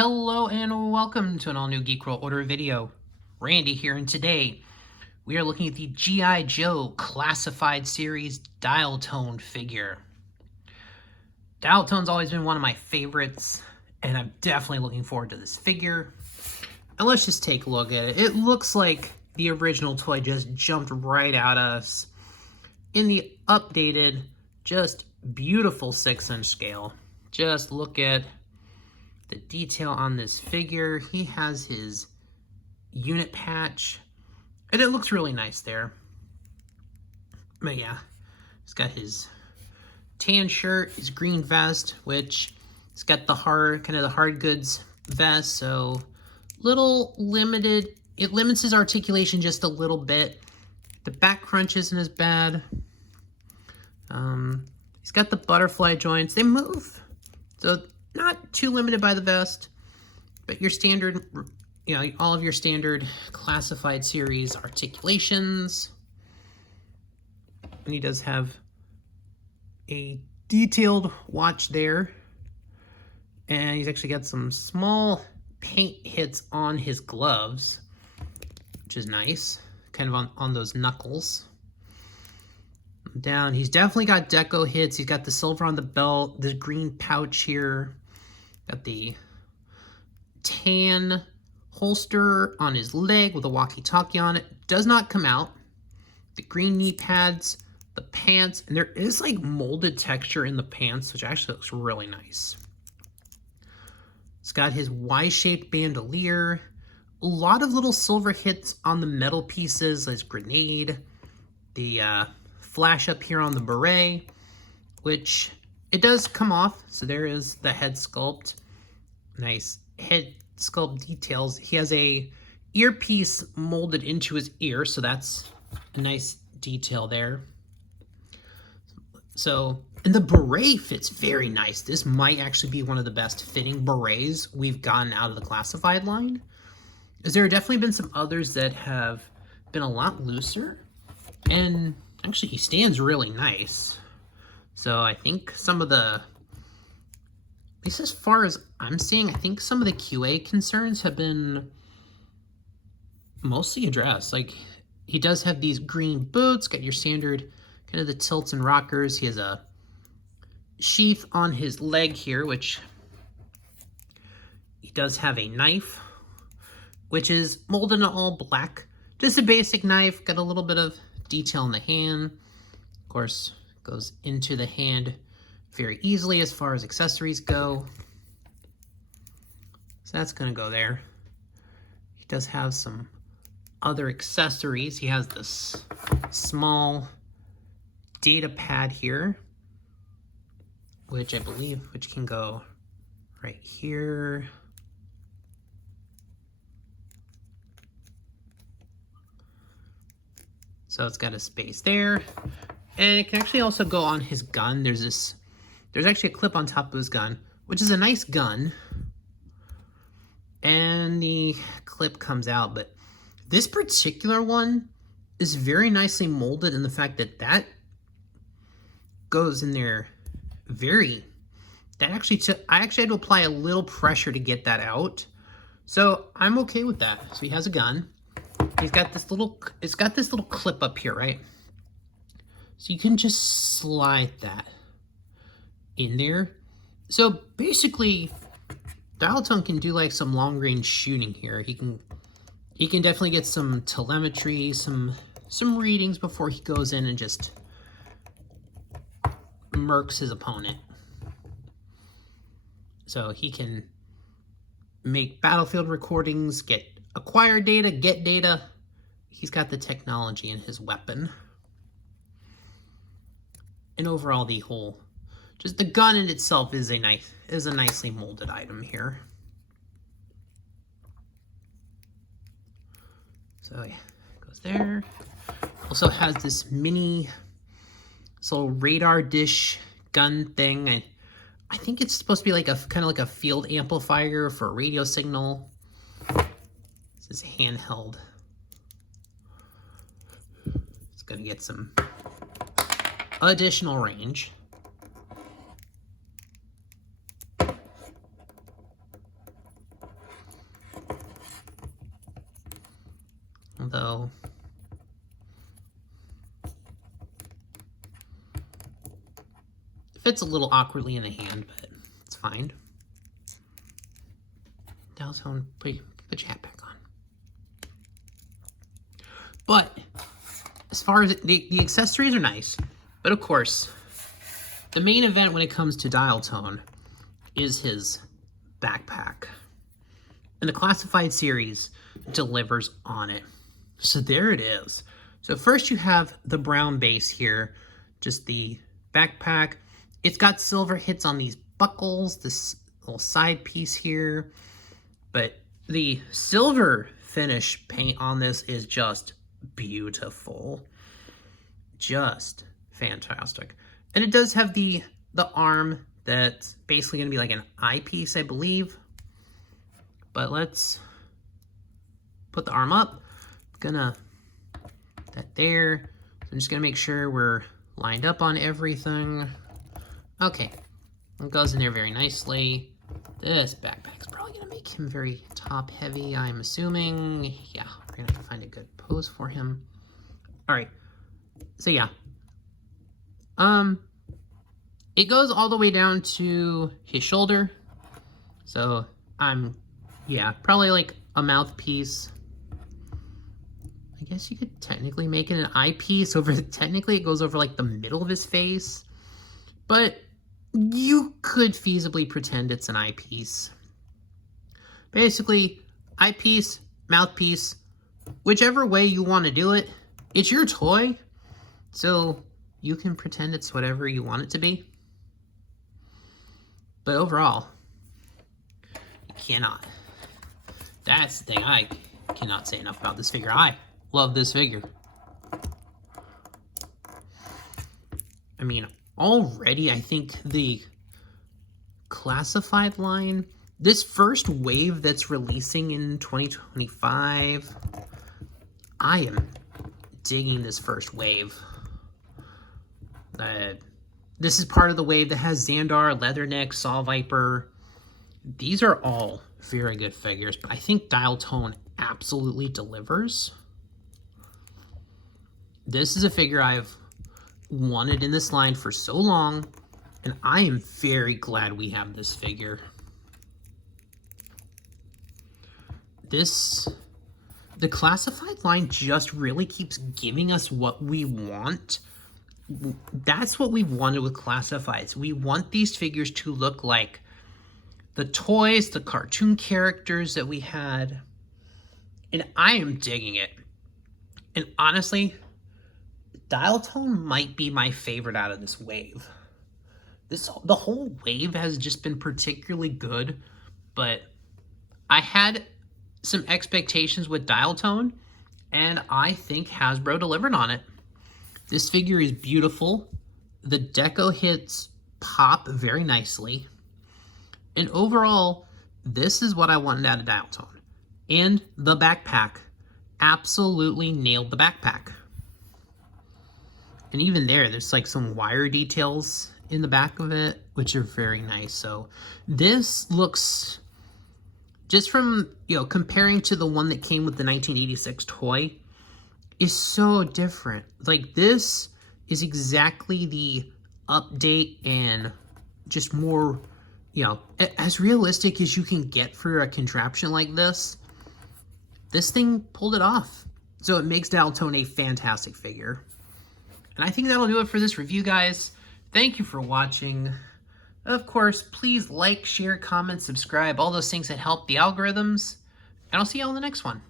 Hello and welcome to an all-new Geek World Order video. Randy here, and today we are looking at the GIJoe Classified Series Dial Tone figure. Dial Tone's always been one of my favorites, and I'm definitely looking forward to this figure. And let's just take a look at it. It looks like the original toy just jumped right at us in the updated, just beautiful 6-inch scale. Just look at the detail on this figure. He has his unit patch, and it looks really nice there. But yeah, he's got his tan shirt, his green vest, which he's got the hard goods vest, so little limited. It limits his articulation just a little bit. The back crunch isn't as bad. He's got the butterfly joints. They move, so not too limited by the vest, but your standard, all of your standard classified series articulations. And he does have a detailed watch there. And he's actually got some small paint hits on his gloves, which is nice, kind of on those knuckles. Down, he's definitely got deco hits. He's got the silver on the belt, the green pouch here. Got the tan holster on his leg with a walkie-talkie on it. Does not come out. The green knee pads, the pants, and there is like molded texture in the pants, which actually looks really nice. It's got his Y-shaped bandolier. A lot of little silver hits on the metal pieces, his grenade, the flash up here on the beret, which it does come off, so there is the head sculpt. Nice head sculpt details. He has a earpiece molded into his ear, so that's a nice detail there. So, and the beret fits very nice. This might actually be one of the best fitting berets we've gotten out of the classified line. As there have definitely been some others that have been a lot looser, and actually he stands really nice. So I think some of the, at least as far as I'm seeing, I think some of the QA concerns have been mostly addressed. Like, he does have these green boots, got your standard kind of the tilts and rockers. He has a sheath on his leg here, which he does have a knife, which is molded in all black. Just a basic knife, got a little bit of detail in the hand. Of course, goes into the hand very easily as far as accessories go. So that's going to go there. He does have some other accessories. He has this small data pad here, which I believe, which can go right here. So it's got a space there. And it can actually also go on his gun. There's actually a clip on top of his gun, which is a nice gun. And the clip comes out, but this particular one is very nicely molded in the fact that that goes in there I actually had to apply a little pressure to get that out. So I'm okay with that. So he has a gun. It's got this little clip up here, right? So you can just slide that in there. So basically, Dial Tone can do like some long range shooting here. He can definitely get some telemetry, some readings before he goes in and just murks his opponent. So he can make battlefield recordings, acquire data, get data. He's got the technology in his weapon. And overall, just the gun in itself is a nicely molded item here. So yeah, it goes there. Also has this mini, little radar dish gun thing. I think it's supposed to be like kind of like a field amplifier for a radio signal. This is handheld. It's gonna get some additional range. Although, it fits a little awkwardly in the hand, but it's fine. Dial-tone, put your hat back on. But as far as the accessories are nice, but of course, the main event when it comes to dial-tone is his backpack. And the Classified Series delivers on it. So there it is. So first you have the brown base here, just the backpack. It's got silver hits on these buckles, this little side piece here. But the silver finish paint on this is just beautiful. Just fantastic. And it does have the arm that's basically going to be like an eyepiece, I believe. But let's put the arm up. I'm gonna put that there. I'm just gonna make sure we're lined up on everything. Okay, it goes in there very nicely. This backpack's probably gonna make him very top heavy, I'm assuming. Yeah, we're gonna have to find a good pose for him. All right, so yeah. It goes all the way down to his shoulder. So yeah, probably like a mouthpiece. I guess you could technically make it an eyepiece technically it goes over like the middle of his face, but you could feasibly pretend it's an eyepiece. Basically, eyepiece, mouthpiece, whichever way you want to do it, it's your toy, so you can pretend it's whatever you want it to be. But overall, you cannot. That's the thing, I cannot say enough about this figure. I love this figure. I mean, already I think the Classified line, this first wave that's releasing in 2025, I am digging this first wave. This is part of the wave that has Xandar, Leatherneck, Saw Viper. These are all very good figures, but I think Dial-tone absolutely delivers. This is a figure I've wanted in this line for so long, and I am very glad we have this figure. The Classified line just really keeps giving us what we want. That's what we wanted with Classifieds. We want these figures to look like the toys, the cartoon characters that we had. And I am digging it. And honestly, Dial-tone might be my favorite out of this wave. The whole wave has just been particularly good, but I had some expectations with Dial-tone, and I think Hasbro delivered on it. This figure is beautiful. The deco hits pop very nicely. And overall, this is what I wanted out of Dial-tone. And the backpack. Absolutely nailed the backpack. And even there's like some wire details in the back of it, which are very nice. So this looks, just from, comparing to the one that came with the 1986 toy, is so different. Like, this is exactly the update and just more, as realistic as you can get for a contraption like this. This thing pulled it off. So it makes Dial-tone a fantastic figure. And I think that'll do it for this review, guys. Thank you for watching. Of course, please like, share, comment, subscribe, all those things that help the algorithms. And I'll see you all in the next one.